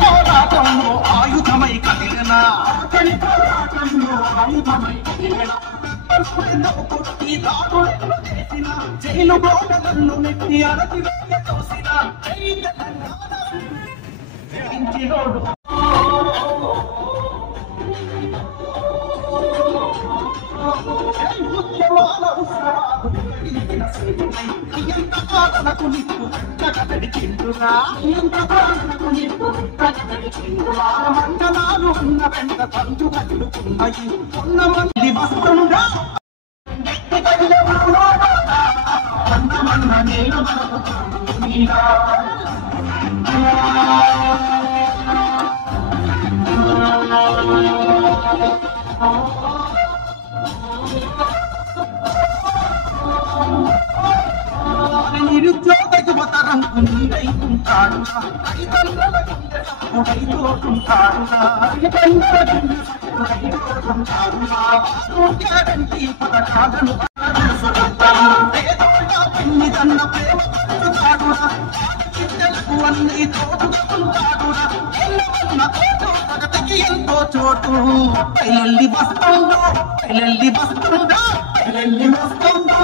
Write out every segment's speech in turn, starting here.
పోరాటంలో ఆయుధమై కదిలిన జైలు గోడలను నెట్టి అరటి తోసిన మండలాలు ఉన్న వెంట తంతు కట్టుకున్నాయి ఉన్న మంది వస్తుందా నేను నిరుద్యోగ యువతరం ఉంటాడు గ్యారంటీ పథకాలను పెన్నిదన్న ప్రేమ బిడ్డలకు అన్ని తోడుకుంటాడు ప్రగతికి ఎంతో చోటు పెళ్ళి వస్తుందో పెళ్ళి వస్తుందా పెళ్ళి వస్తుందో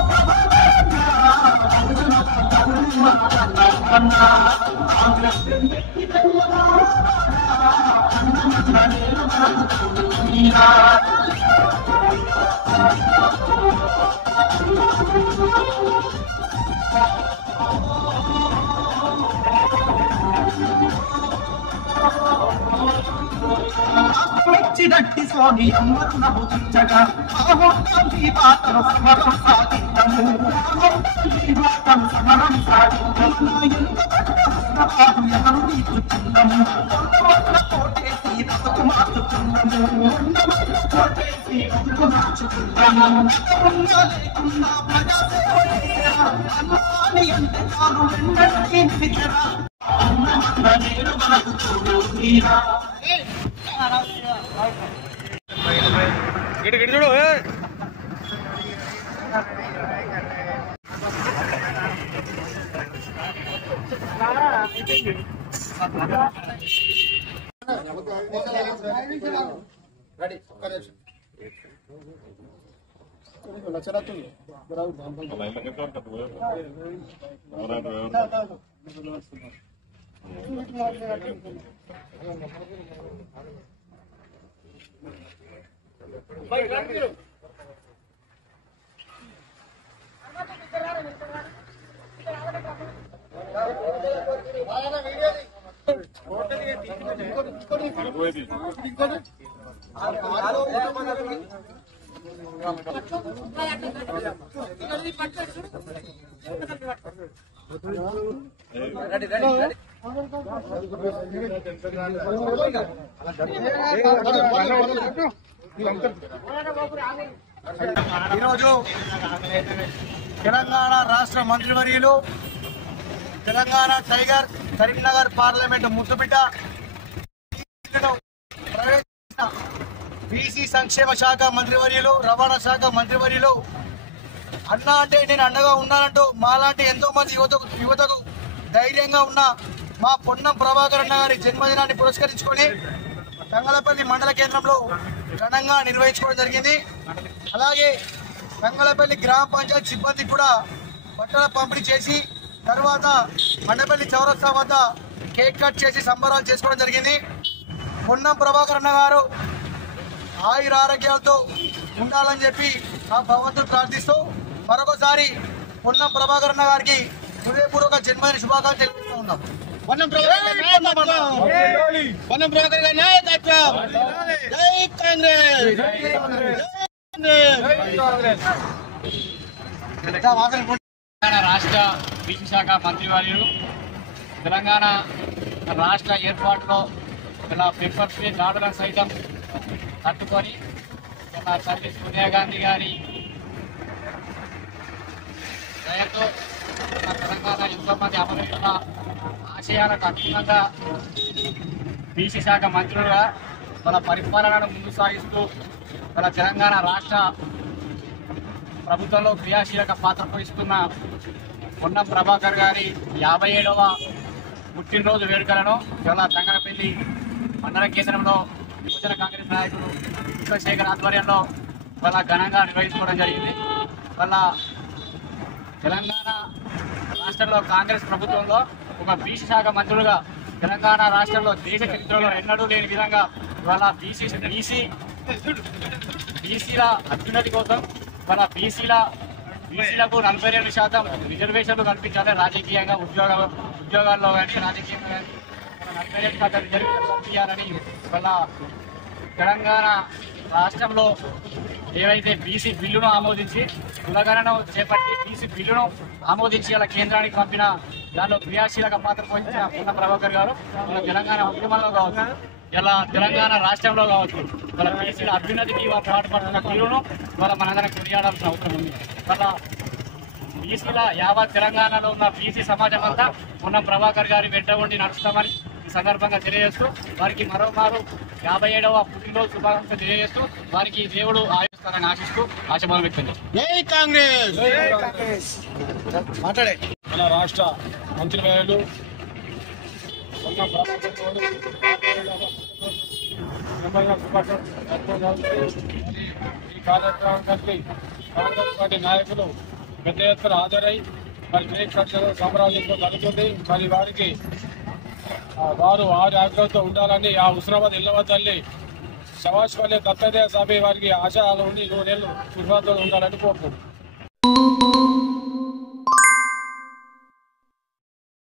మెచ్చినట్టి స్వామి అమ్మను నవ్వుతుంచగా పాతను సమరం సాధించము సమరం సాధించము ఎవరు తీర్చుకున్నాము కోటేసి బతుకు మార్చుకున్నాము లేకున్నా ప్రజాసేవ అంటే చాలు నేను మనకు చూడు తీరా చూడు ఈరోజు తెలంగాణ రాష్ట్ర మంత్రివర్యులు తెలంగాణ టైగర్ కరీంనగర్ పార్లమెంటు ముద్దుబిడ్డ బీసీ సంక్షేమ శాఖ మంత్రివర్యులు రవాణా శాఖ మంత్రివర్యులు అన్నా అంటే నేను అండగా ఉన్నానంటూ మాలాంటి ఎంతో మంది యువతకు ధైర్యంగా ఉన్న మా పొన్నం ప్రభాకర్ అన్న గారి జన్మదినాన్ని పురస్కరించుకొని తంగలపల్లి మండల కేంద్రంలో ఘనంగా నిర్వహించుకోవడం జరిగింది. అలాగే తంగలపల్లి గ్రామ పంచాయతీ సిబ్బంది కూడా బట్టల పంపిణీ చేసి తర్వాత మండపల్లి చౌరస్తా వద్ద కేక్ కట్ చేసి సంబరాలు చేసుకోవడం జరిగింది. పొన్నం ప్రభాకర్ అన్న గారు ఆయుర ఆరోగ్యాలతో ఉండాలని చెప్పి ఆ భగవంతుడు ప్రార్థిస్తూ మరొకసారి పొన్నం ప్రభాకర్ అన్న గారికి హృదయపూర్వక జన్మదిన శుభాకాంక్షలు తెలుపుతూ ఉన్నాం. పొన్నం ప్రభాకర్ గారి నాయకత్వం. జై కాంగ్రెస్. తెలంగాణ రాష్ట్ర బీసీ శాఖ మంత్రివర్యులు తెలంగాణ రాష్ట్ర ఏర్పాటులో ఇలా పేపర్ స్పేస్ ఆర్డర్లను సైతం తట్టుకొని ఇలా తల్లి సోనియా గాంధీ గారి దయతో తెలంగాణ ఎంతో మంది అమరుల ఆశయాలకు అనుగుణంగా బీసీ శాఖ మంత్రులుగా వాళ్ళ పరిపాలనను ముందు సాగిస్తూ వాళ్ళ తెలంగాణ రాష్ట్ర ప్రభుత్వంలో క్రియాశీలక పాత్ర వహిస్తున్న పొన్నం ప్రభాకర్ గారి 57వ పుట్టినరోజు వేడుకలను ఇవాళ తంగలపల్లి తాడేపల్లి మండల కేంద్రంలో యువజన కాంగ్రెస్ నాయకులు విశ్వశేఖర్ ఆధ్వర్యంలో వాళ్ళ ఘనంగా నిర్వహించుకోవడం జరిగింది. వాళ్ళ తెలంగాణ రాష్ట్రంలో కాంగ్రెస్ ప్రభుత్వంలో ఒక బీసీ శాఖ మంత్రులుగా తెలంగాణ రాష్ట్రంలో దేశ చరిత్రలో ఎన్నడూ లేని విధంగా వాళ్ళ బీసీల అభ్యున్నతి కోసం వాళ్ళ బీసీలకు 42% రిజర్వేషన్లు కల్పించాలి. రాజకీయంగా ఉద్యోగాల్లో కానీ రాజకీయంగా కానీ 42% రిజర్వేషన్లు కల్పించాలని వాళ్ళ తెలంగాణ రాష్ట్రంలో ఏవైతే బీసీ బిల్లును ఆమోదించి కులగణను చేపట్టి బీసీ బిల్లును ఆమోదించి అలా కేంద్రానికి పంపిన దానిలో క్రియాశీలక పాత్ర పోషించిన పొన్నం ప్రభాకర్ గారు మన తెలంగాణ ఉద్యమంలో కావచ్చు, ఇలా తెలంగాణ రాష్ట్రంలో కావచ్చు, వాళ్ళ బీసీల అభ్యున్నతికి వారు పాటుపడుతున్న తీరును వాళ్ళ మనందరం కొనియాడాల్సిన అవసరం ఉంది. వాళ్ళ బీసీల యావత్ తెలంగాణలో ఉన్న బీసీ సమాజం అంతా పొన్నం ప్రభాకర్ గారి వెంట ఉండి నడుస్తామని ఈ సందర్భంగా తెలియజేస్తూ వారికి మరోమారు 57వ పుట్టినరోజు శుభాకాంక్షలు తెలియజేస్తూ వారికి దేవుడు ఆయుస్తారని ఆశిస్తూ ఆశీర్వాదం వ్యక్తం మాట్లాడే మన రాష్ట్ర మంత్రివర్యులు పొన్నం ప్రభాకర్ ఈ కార్యక్రమానికి కాంగ్రెస్ పార్టీ నాయకులు పెద్ద ఎత్తున హాజరై మరి కేక్ కట్టిన సంబరాలు జరుగుతుంది. మరి వారికి వారు వారి ఆగ్రహంతో ఉండాలని ఆ హుస్నాబాద్ ఇళ్లవ తల్లి శవాష్ పల్లె దత్తదేవ సభ వారికి ఆశయాలు ఉండి 100 ఏళ్ళు సుఖాలతో ఉండాలని కోరుకుంటున్నారు.